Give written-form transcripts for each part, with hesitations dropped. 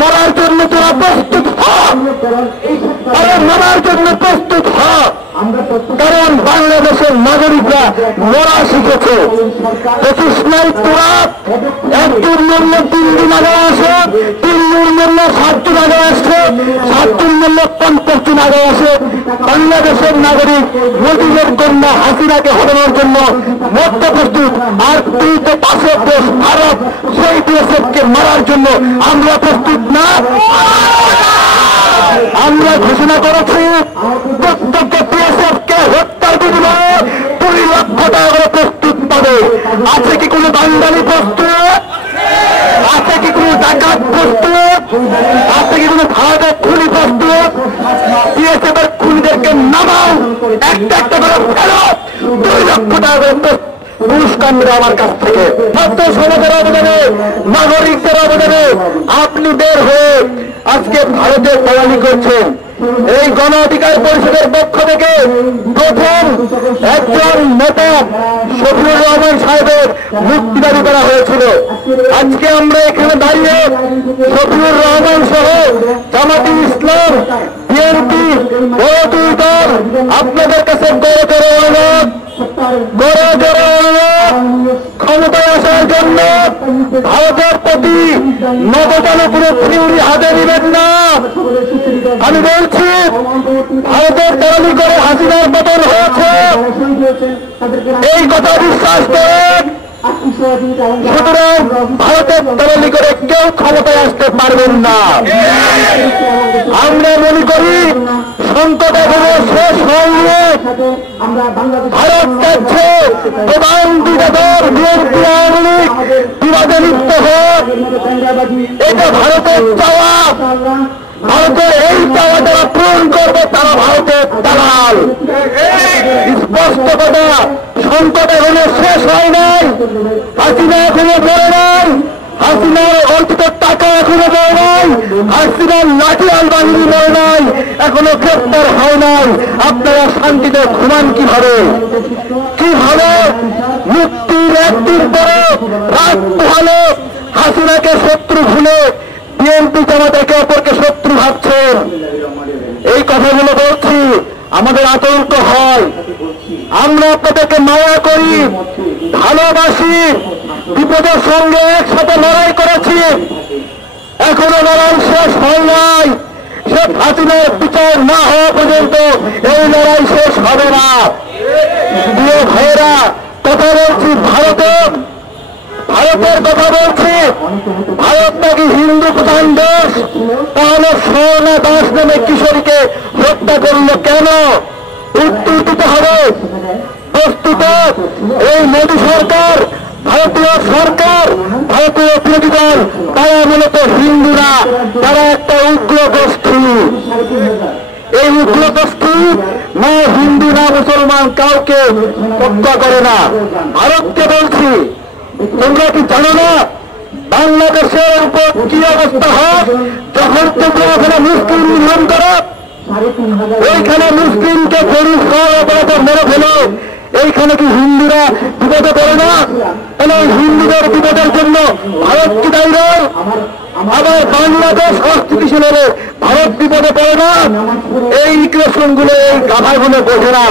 মরার জন্য তোরা প্রস্তুত হ, মরার জন্য প্রস্তুত হ। কারণ বাংলাদেশের নাগরিকরা মরা শিখেছে। 25 নাই তোরা একটির মূল্য 3 দিন আগে আসে, 3 দিন মূল্য 7 দিন আগে আসছে, 7 দিন মূল্য 50 দিন আগে আসে। বাংলাদেশের নাগরিক মোদীর কন্যা হাসিনাকে হটানোর জন্য মরতে প্রস্তুত। আর তুই তো পাশের দেশ ভারত, সেই বিএসএফকে মারার জন্য আমরা প্রস্তুত না। আমরা ঘোষণা করেছি প্রত্যেককে বিএসএফকে হত্যার বিনিময়ে 2 লক্ষ টাকা করে প্রস্তুত পাবে। আছে কি কোনো বাঙালি প্রস্তুত? আছে কি কোনো ডাকাত প্রস্তুত? আছে কি কোনো ভারতের খুনি প্রস্তুত? বিএসএফ এর খুনিদেরকে নামাও, একটা একটা করে ফেরত 2 লক্ষ টাকা করে পুরস্কার নেবে আমার কাছ থেকে। ছাত্র সমাজের অবদানে, নাগরিকদের অবদানে আপনি বের হয়ে আজকে ভারতের দালালি করছেন। এই গণ অধিকার পরিষদের পক্ষ থেকে প্রথম একজন নেতা শফিউর রহমান সাহেবের মুক্তি দাবি করা হয়েছিল। আজকে আমরা এখানে দাঁড়িয়ে শফিউর রহমান সহ জামাতে ইসলাম, বিএনপি, বড় 2 দল আপনাদের কাছে গড়ে অনুরোধ, ক্ষমতায় আসার জন্য ভারতের প্রতি নবজানো কোনো থিওরি হাতে নেবেন না। আমি বলছি ভারতের দালালি করে হাসিনার পতন হয়েছে, এই কথা বিশ্বাস করেন। সুতরাং ভারতের দালালি করে কেউ ক্ষমতায় আসতে পারবেন না। আমরা মনে করি সংকট এখনো শেষ হয়নি। ভারত চাচ্ছে প্রধান 2টা দল বিএনপি আওয়ামী লীগ বিবাদে লিপ্ত হোক, এটা ভারতের চাওয়া। ভারতের এই চাওয়া যারা পূরণ করবে তারা ভারতের দালাল। স্পষ্ট কথা, সংকট এখনো শেষ হয় নাই। হাসিনা এখনো মরে নাই, হাসিনার অর্পিত টাকা এখনো মরে নাই, হাসিনার লাঠিয়াল বাহিনী মরে নাই, এখনো গ্রেপ্তার হয় নাই। আপনারা শান্তিতে ঘুমান কিভাবে? কিভাবে মুক্তির একদিন পরে রাত পোহালে হাসিনাকে শত্রু ভুলে বিএনপি জামাত একে অপরকে শত্রু ভাবছেন? এই কথাগুলো বলছি, আমাদের আতঙ্ক হয়। আমরা আপনাদেরকে মায়া করি, ভালোবাসি, বিপদের সঙ্গে একসাথে লড়াই করেছি। এখনো লড়াই শেষ হয় নাই। শেখ হাসিনার বিচার না হওয়া পর্যন্ত এই লড়াই শেষ হবে না। প্রিয় ভাইয়েরা, কথা বলছি ভারতের কথা বলছি। ভারত নাকি হিন্দু প্রধান দেশ, তাহলে স্বর্ণা দাস নামে কিশোরীকে হত্যা করল কেন? উত্তর দিতে হবে। বস্তুত এই মোদী সরকার, ভারতীয় সরকার, ভারতীয় বিরোধী দল, তারা মূলত হিন্দুরা, তারা একটা উগ্র গোষ্ঠী। এই উগ্র গোষ্ঠী না হিন্দু না মুসলমান কাউকে হত্যা করে না। ভারতকে বলছি, তোমরা কি জানো না বাংলাদেশের উপর কি অবস্থা হয় যখন তোমরা ওখানে মুসলিম নিধন করো? ওইখানে মুসলিমকে গরু খাওয়ার অপরাধে মেরে ফেলো। এইখানে কি হিন্দুরা বিপদে পড়ে না? তাহলে হিন্দুদের বিপদের জন্য ভারত কি দায়ী নয়? আবার বাংলাদেশ অস্থিতিশীল হলে ভারত বিপদে পড়ে না? এই ইকুয়েশন গুলো, এই গাধাগুলো বোঝে না।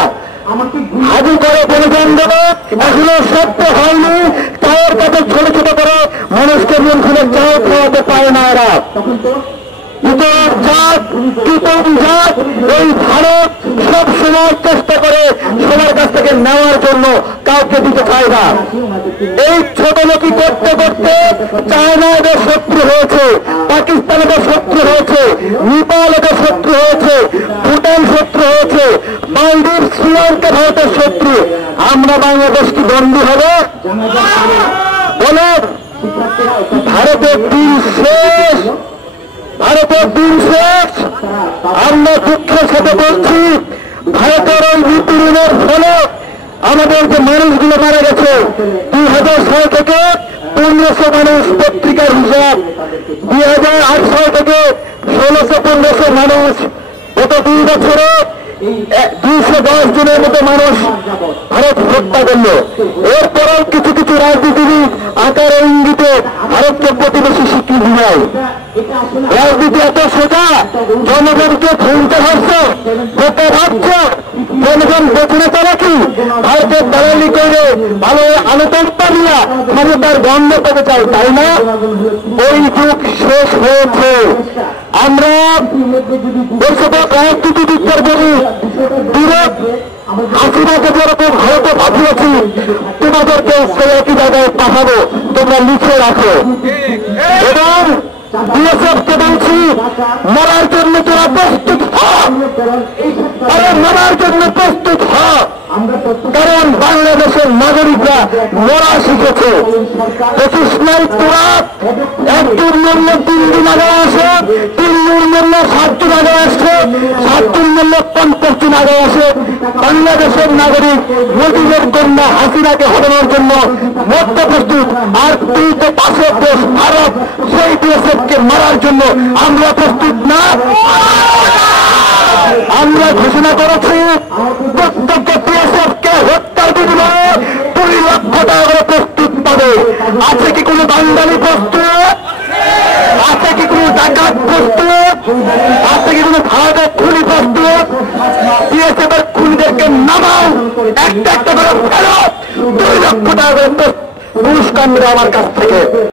হাবু করে বলিদান দেবে, এখনো সত্য হয়নি। চায়ের কাছে ছোট ছোট করে মানুষকে মন খুলে চাও খাওয়াতে পারে না এরা। ইতর জাত, কৃপণ জাত, এই ভারত সব সময় চেষ্টা করে সবার কাছ থেকে নেওয়ার জন্য, কাউকে দিতে চায় না। এই ছোট লোকই করতে করতে চায়না এদের শত্রু হয়েছে, পাকিস্তান এদের শত্রু হয়েছে, নেপাল এদের শত্রু হয়েছে, ভুটান শত্রু হয়েছে, মালদ্বীপ, শ্রীলঙ্কা ভারতের শত্রু। আমরা বাংলাদেশ কি বন্ধু হবে? বলে ভারতের দিন শেষ, ভারতের দিন শেষ। আমরা দুঃখের সাথে বলছি, ভারতের ওই নিপীড়নের ফলে আমাদের যে মানুষগুলো মারা গেছে, 2000 সাল থেকে 1500 মানুষ, পত্রিকার হিসাব 2008 সাল থেকে 1600-1500 মানুষ, গত 2 বছরে 210 জনের মতো মানুষ ভারত হত্যা করল। এরপরেও কিছু কিছু রাজনীতিবিদ আকার ইঙ্গিতে ভারতকে প্রতিবেশী রাজনীতি নয়। রাজনীতি এত সোজা, জনগণকে ভুলতে ভাবছো, ভোটে ভাবছো জনগণ বেচনে তারা কি ভারতের দালালি করে ভালো আলোচনা পারিয়া ক্ষমতার গন্ধ পেতে চাই, তাই না? ওই যুগ শেষ হয়েছে। আমরা দেশব্যাপী রাজনীতি বিদ্যার বলি বিরোধ হাসিনাকে যেরকম ভারতে পাঠিয়েছি, তোমাদেরকে সেই একই জায়গায় পাঠাবো, তোমরা লিখে রাখো। এবং বিএসএফকে বলছি, মরার জন্য তোরা প্রস্তুত হ, আরে মরার জন্য প্রস্তুত হ, কারণ বাংলাদেশের নাগরিকরা মরা শিখেছে। 25 নাই তোরা একদিন মূল্য 3 দিন আগে আসে, 3 দিন মূল্য 7 দিন আগে আসছে, 7 দিন মূল্য 50 দিন আগে আসে। বাংলাদেশের নাগরিক মোদীদের কন্যা হাসিনাকে হটানোর জন্য মধ্য প্রস্তুত। আর তুই তো পাশের দেশ ভারত, সেই বিএসএফকে মারার জন্য আমরা প্রস্তুত না। আমরা ঘোষণা করেছি প্রত্যেককে বিএসএফকে হত্যার বিনিময়ে 2 লক্ষ টাকা করে প্রস্তুত পাবে। আছে কি কোনো বাঙালি প্রস্তুত? আছে কি কোনো ডাকাত প্রস্তুত? আছে কি কোনো ভারতের খুনি প্রস্তুত? বিএসএফ এর খুনিদেরকে নামাও, একটা একটা করে ফেরত 2 লক্ষ টাকা করে পুরস্কার নেবে আমার কাছ থেকে।